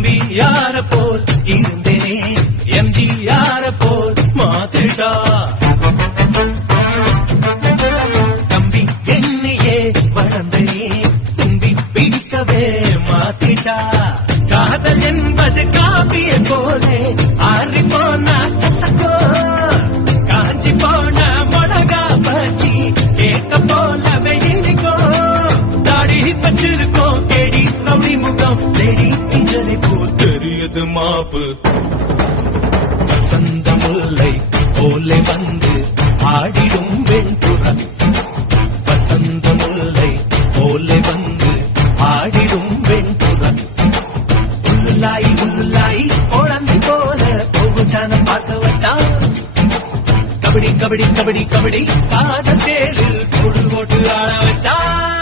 யார போல் இருந்தேனே எம்ஜிஆர போல் மாத்திட்டா தம்பி என்னையே வளர்ந்தனே தும்பி பிடிக்கவே மாத்திட்டா காதல் என்பது காப்பிய போலே ஆறி போனா கசக்கோ காஞ்சி போன மொளகா பச்சி கேட்க போலவே இனிக்கோ தாடி வச்சிருக்கோம் கேடி ரவுடி முகம் தேடி இஞ்சலை போல் தெரியுது மாப்பு வசந்த முல்லை போலே வந்து ஆடிடும் வெண்புறா வசந்த முல்லை போலே வந்து ஆடிடும் வெண்புறா உள்ளாய் உள்ளாய் குழந்தை போல போகுச்சான பார்க்க வச்சான் கபடி கபடி கபடி கபடி காதல் சேலில் போட்டு போட்டு ஆட வச்சான்